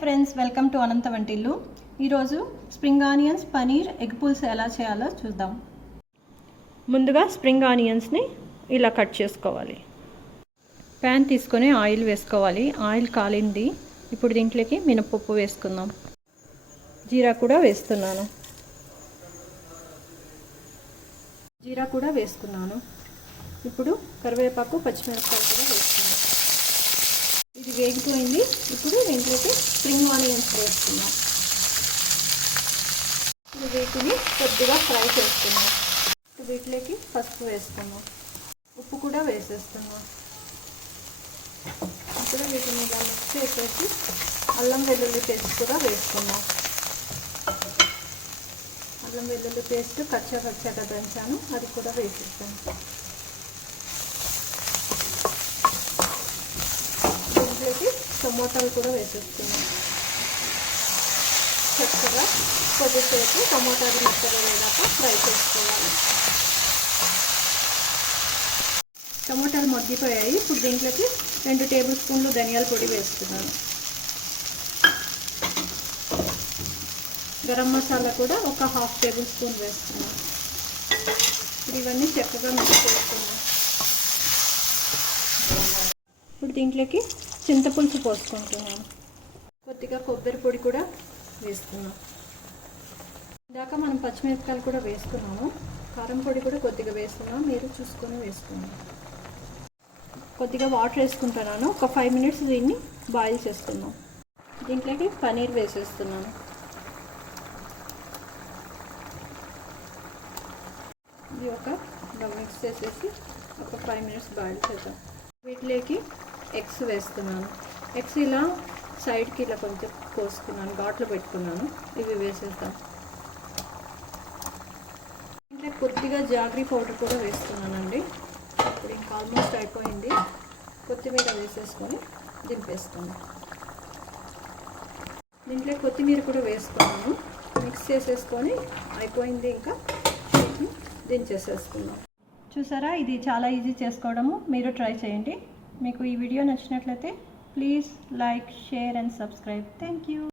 Friends welcome to Anantha వంటిల్లు ఈరోజు spring onions paneer egg పుల్స్ ఎలా చేయాలో చూద్దాం. ముందుగా స్ప్రింగ్ ఆనియన్స్ని ఇలా కట్ చేసుకోవాలి. ప్యాన్ తీసుకొని ఆయిల్ వేసుకోవాలి. ఆయిల్ కాలింది. ఇప్పుడు దీంట్లోకి మినపప్పు వేసుకుందాం. జీరా కూడా వేస్తున్నాను. జీరా కూడా వేసుకున్నాను. ఇప్పుడు కరివేపాకు పచ్చిమిరపకాయలు కూడా ఇది వేగిపోయింది. ఇప్పుడు దీంట్లోకి స్ప్రింగ్ ఆనియన్స్ వేస్తున్నాం ఇప్పుడు వీటిని కొద్దిగా ఫ్రై చేస్తున్నాం వీటిలోకి పసుపు వేసుకున్నాం ఉప్పు కూడా వేసేస్తున్నాం. ఇప్పుడు వీటిని ఇలా మిక్స్ చేసేసి అల్లం వెల్లుల్లి పేస్ట్ కూడా వేసుకున్నాం అల్లం వెల్లుల్లి పేస్ట్ కచ్చా కచ్చాగా దంచాను. అది కూడా వేసేస్తాను దీంట్లోకి టమాటాలు కూడా వేసేస్తున్నాం చక్కగా కొద్దిసేపు టమోటాలు మెత్తగా వేయడాక ఫ్రై చేసుకోవాలి. టమోటాలు మగ్గిపోయాయి. ఇప్పుడు దీంట్లోకి రెండు టేబుల్ స్పూన్లు ధనియాల పొడి వేస్తున్నాను. గరం మసాలా కూడా ఒక హాఫ్ టేబుల్ స్పూన్ వేస్తున్నాను. ఇప్పుడు ఇవన్నీ చక్కగా మిక్స్ చేసుకున్నాను ఇప్పుడు దీంట్లోకి చింతపులుసు పోసుకుంటున్నాను. కొద్దిగా కొబ్బరి పొడి కూడా వేస్తున్నాం ఇందాక మనం పచ్చిమిరపకాయలు కూడా వేసుకున్నాము. కారం పొడి కూడా కొద్దిగా వేస్తున్నాం మీరు చూసుకొని వేసుకున్నాం కొద్దిగా వాటర్ వేసుకుంటున్నాను. ఒక ఫైవ్ మినిట్స్ దీన్ని బాయిల్ చేస్తున్నాం దీంట్లోకి పనీర్ వేసేస్తున్నాను. ఇది ఒక మిక్స్ చేసేసి ఒక ఫైవ్ మినిట్స్ బాయిల్ చేద్దాం. వీటిలోకి ఎగ్స్ వేస్తున్నాను. ఎగ్స్ ఇలా సైడ్కి ఇలా కొంచెం కోసుకున్నాను. గాట్లు పెట్టుకున్నాను. ఇవి వేసేద్దాం ఇంట్లో కొద్దిగా జాగ్రీ పౌడర్ కూడా వేస్తున్నానండి. ఇప్పుడు ఇంకా ఆల్మోస్ట్ అయిపోయింది. కొత్తిమీర వేసేసుకొని దింపేస్తాను. దీంట్లో కొత్తిమీర కూడా వేసుకున్నాను మిక్స్ చేసేసుకొని అయిపోయింది ఇంకా. దించేసేసుకున్నాం చూసారా? ఇది చాలా ఈజీ చేసుకోవడము. మీరు ట్రై చేయండి. మీకు ఈ వీడియో నచ్చినట్లయితే please like share and subscribe thank you